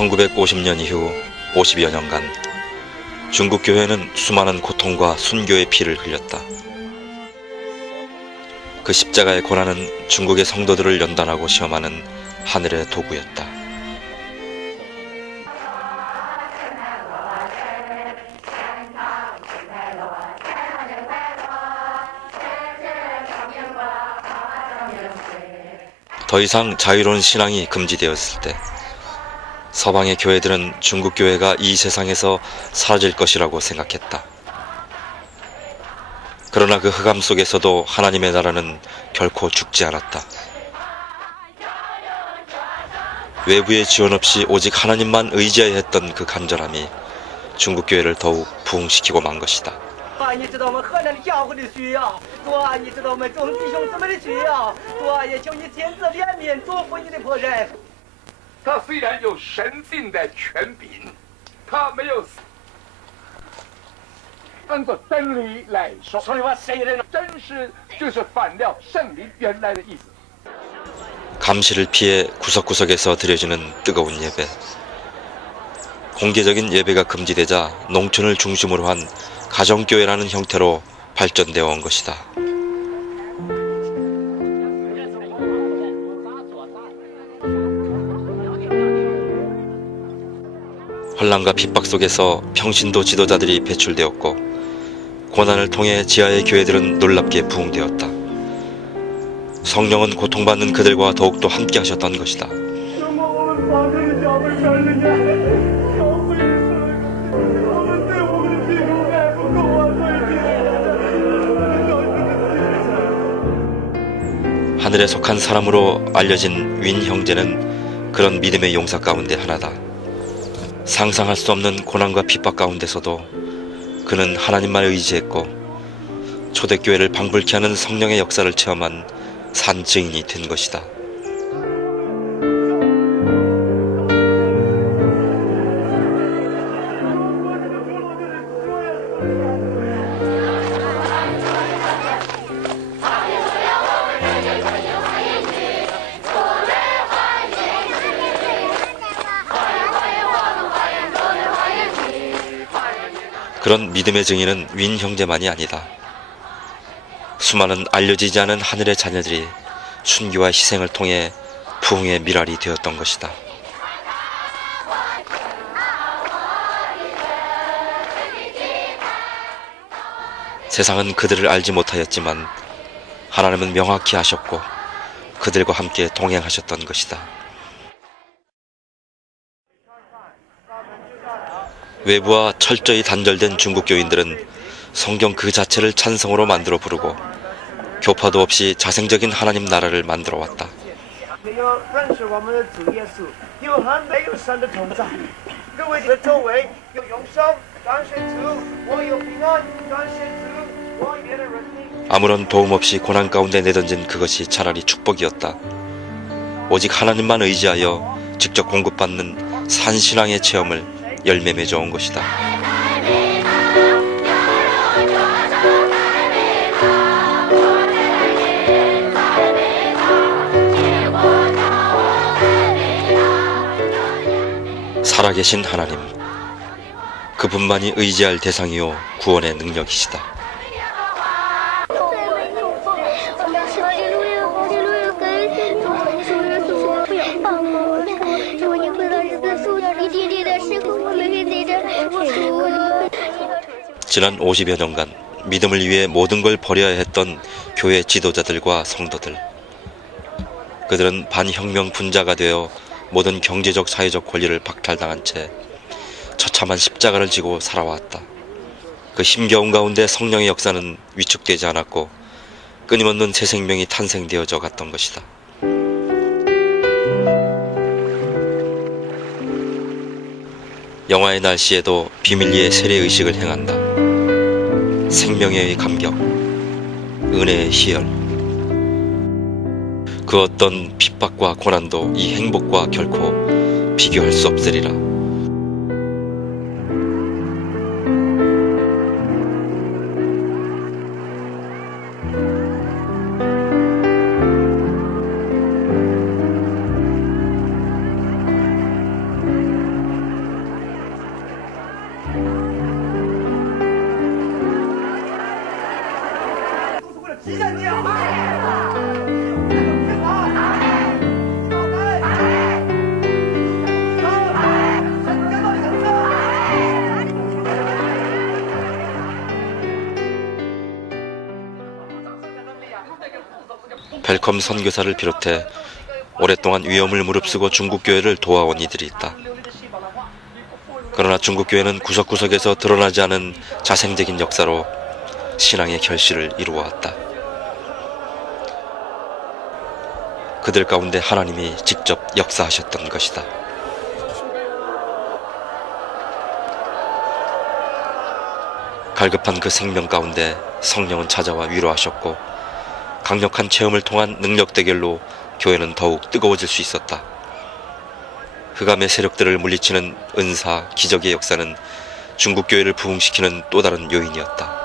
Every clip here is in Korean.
1950년 이후 50여 년간 중국 교회는 수많은 고통과 순교의 피를 흘렸다. 그 십자가의 고난은 중국의 성도들을 연단하고 시험하는 하늘의 도구였다. 더 이상 자유로운 신앙이 금지되었을 때 서방의 교회들은 중국 교회가 이 세상에서 사라질 것이라고 생각했다. 그러나 그 흑암 속에서도 하나님의 나라는 결코 죽지 않았다. 외부의 지원 없이 오직 하나님만 의지해야 했던 그 간절함이 중국 교회를 더욱 부흥시키고 만 것이다. 你知道我们河南的教会的需要，主啊，你知道我们众弟兄姊妹的需要，主啊，也求你亲自怜悯，祝福你的仆人。他虽然有神性的权柄，他没有按照真理来说，所以话谁人真是就是反了圣灵原来的意思。 감시를 피해 구석구석에서 드려지는 뜨거운 예배. 공개적인 예배가 금지되자 농촌을 중심으로 한 가정교회라는 형태로 발전되어 온 것이다. 환난과 핍박 속에서 평신도 지도자들이 배출되었고 고난을 통해 지하의 교회들은 놀랍게 부흥되었다. 성령은 고통받는 그들과 더욱더 함께 하셨던 것이다. 하늘에 속한 사람으로 알려진 윈 형제는 그런 믿음의 용사 가운데 하나다. 상상할 수 없는 고난과 핍박 가운데서도 그는 하나님만 의지했고 초대교회를 방불케 하는 성령의 역사를 체험한 산 증인이 된 것이다. 그런 믿음의 증인은 윈 형제만이 아니다. 수많은 알려지지 않은 하늘의 자녀들이 순교와 희생을 통해 부흥의 미랄이 되었던 것이다. 세상은 그들을 알지 못하였지만 하나님은 명확히 아셨고 그들과 함께 동행하셨던 것이다. 외부와 철저히 단절된 중국 교인들은 성경 그 자체를 찬성으로 만들어 부르고 교파도 없이 자생적인 하나님 나라를 만들어 왔다. 아무런 도움 없이 고난 가운데 내던진 그것이 차라리 축복이었다. 오직 하나님만 의지하여 직접 공급받는 산신앙의 체험을 열매 맺어 온 것이다. 살아계신 하나님, 그분만이 의지할 대상이요 구원의 능력이시다. 지난 50여 년간 믿음을 위해 모든 걸 버려야 했던 교회 지도자들과 성도들. 그들은 반혁명 분자가 되어 모든 경제적 사회적 권리를 박탈당한 채 처참한 십자가를 지고 살아왔다. 그 힘겨운 가운데 성령의 역사는 위축되지 않았고 끊임없는 새 생명이 탄생되어져 갔던 것이다. 영화의 날씨에도 비밀리에 세례의식을 행한다. 생명의 감격, 은혜의 희열. 그 어떤 핍박과 고난도 이 행복과 결코 비교할 수 없으리라. 멜컴 선교사를 비롯해 오랫동안 위험을 무릅쓰고 중국교회를 도와온 이들이 있다. 그러나 중국교회는 구석구석에서 드러나지 않은 자생적인 역사로 신앙의 결실을 이루어왔다. 그들 가운데 하나님이 직접 역사하셨던 것이다. 갈급한 그 생명 가운데 성령은 찾아와 위로하셨고 강력한 체험을 통한 능력 대결로 교회는 더욱 뜨거워질 수 있었다. 흑암의 세력들을 물리치는 은사, 기적의 역사는 중국교회를 부흥시키는 또 다른 요인이었다.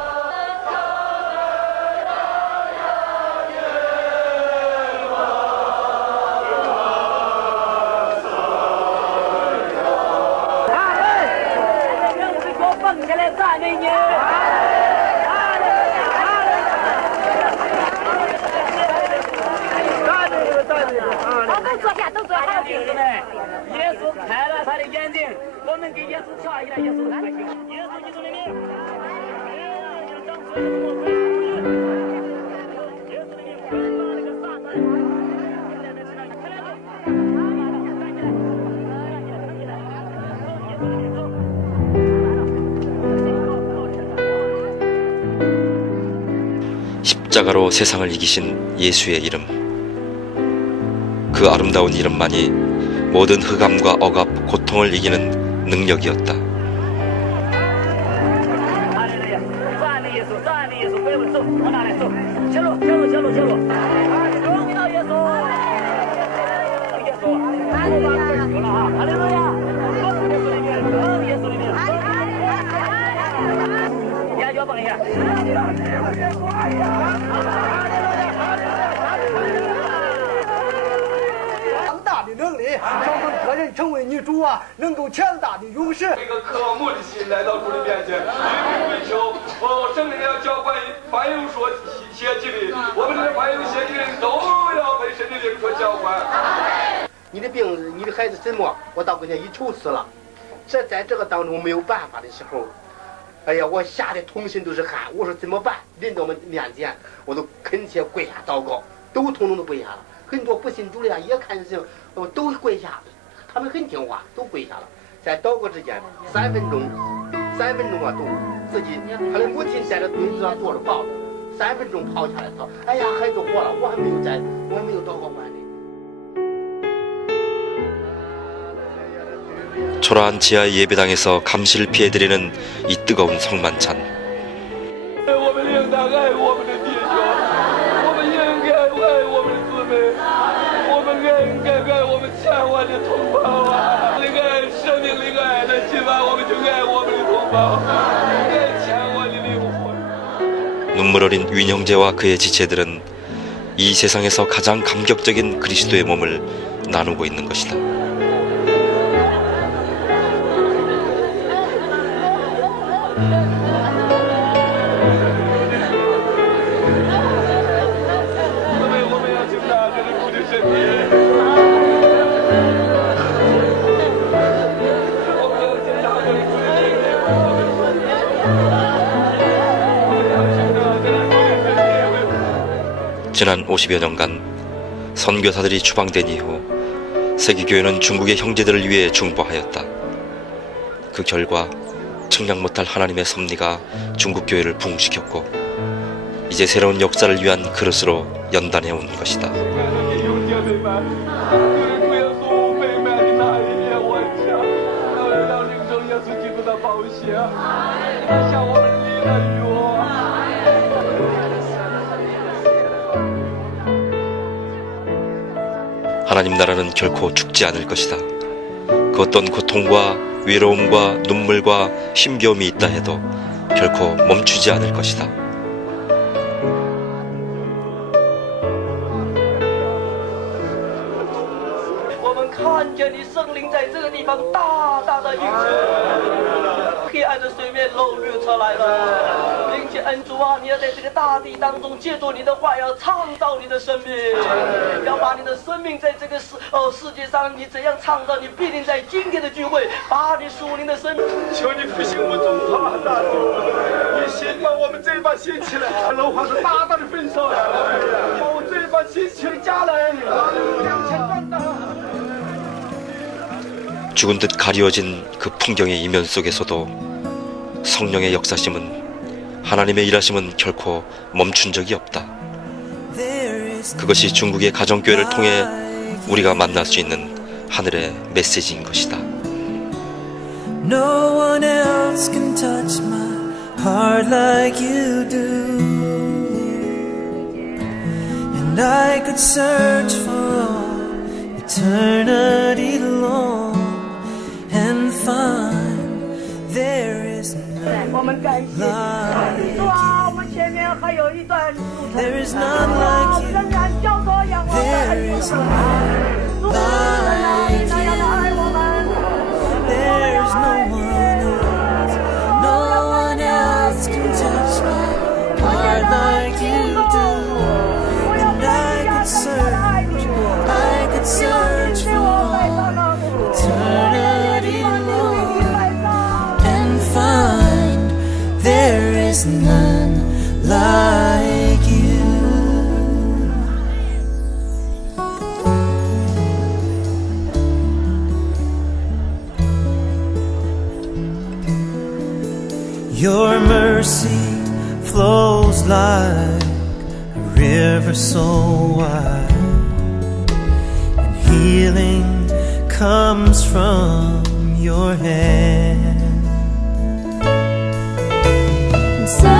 십자가로 세상을 이기신 예수의 이름, 그 아름다운 이름만이 모든 흑암과 억압, 고통을 이기는 능력이었다.你的病，你的孩子怎么？我到跟前一求死了。这在这个当中没有办法的时候，哎呀，我吓得通心都是汗。我说怎么办？临到我们面前，我都恳切跪下祷告，都统统都跪下了。很多不信主的呀，也看见都跪下，他们很听话，都跪下了。在祷告之间，3分钟啊，都自己他的母亲在这墩子上坐着抱着，3分钟跑下来说：“哎呀，孩子活了，我还没有祷告完呢。” 초라한 지하의 예배당에서 감시를 피해드리는 이 뜨거운 성만찬. 눈물 어린 윈 형제와 그의 지체들은 이 세상에서 가장 감격적인 그리스도의 몸을 나누고 있는 것이다. 지난 50여 년간 선교사들이 추방된 이후 세계교회는 중국의 형제들을 위해 중보하였다. 그 결과 측량 못할 하나님의 섭리가 중국교회를 부흥시켰고 이제 새로운 역사를 위한 그릇으로 연단해 온 것이다. 하나님 나라는 결코 죽지 않을 것이다. 그 어떤 고통과 외로움과 눈물과 힘겨움이 있다 해도 결코 멈추지 않을 것이다. 我们看见你圣灵在这个地方大大的运行，黑暗的水面漏日出来了，并且恩主啊，你要在这个大地当中借助你的话，要创造你的生命，要把你的生命在这个世界上，你怎样创造，你必定在今天的聚会把你属灵的生命。求你复兴我们中华大地，你先把我们这一把掀起来，楼房是大大的焚烧呀，把我这一把把钱请家来，2000万 죽은 듯 가리워진 그 풍경의 이면 속에서도 성령의 역사심은, 하나님의 일하심은 결코 멈춘 적이 없다. 그것이 중국의 가정교회를 통해 우리가 만날 수 있는 하늘의 메시지인 것이다. No one else can touch my heart like you do. And I could search for all eternity long and find there is none 我们感谢 like 主啊，我们前面还有一段路程， there is none like you. 仍然交托仰望在恩主的主啊，你那样的爱我们， There is no one else. No one else can touch my heart like you do. And I could search for all eternity long and find there is none like you. Your mercy flows like a river so wide, and healing comes from your hand. So